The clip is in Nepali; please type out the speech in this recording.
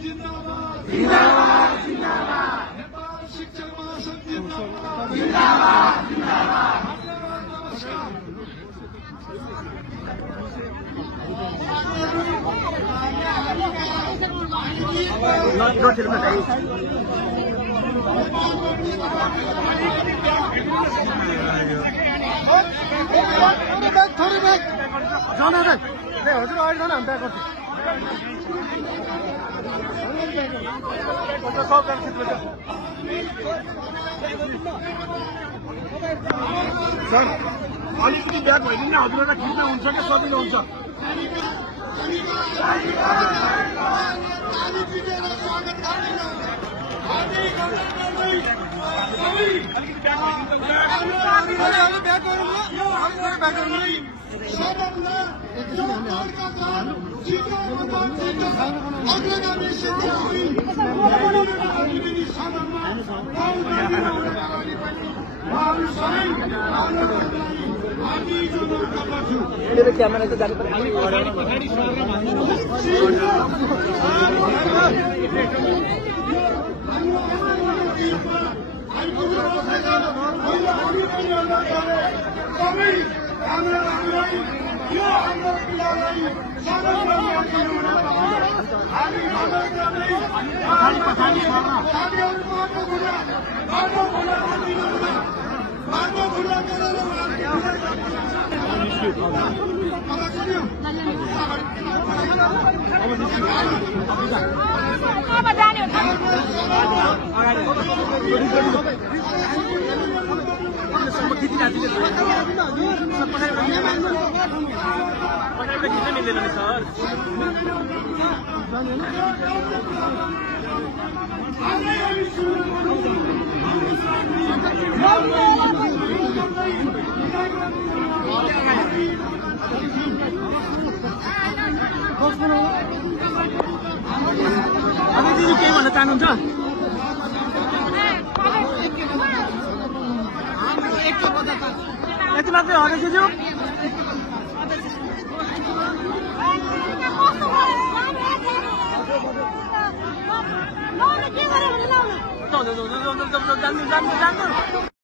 जिंदाबाद जिंदाबाद जिंदाबाद नेपाल शिक्षक महासंघ जिंदाबाद जिंदाबाद जिंदाबाद नमस्कार थोड़ी बैग जाना है हजुर अहिले जाना हामी ब्याग गर्छौँ सर अलिकति ब्याग भइदिनु न हजुरलाई खिच्न हुन्छ कि सजिलो हुन्छ क्यामेरा चाहिँ जानु पर्यो अब दिदी के भन्न चाहनुहुन्छ यति मात्रै हो दिदी जान्नु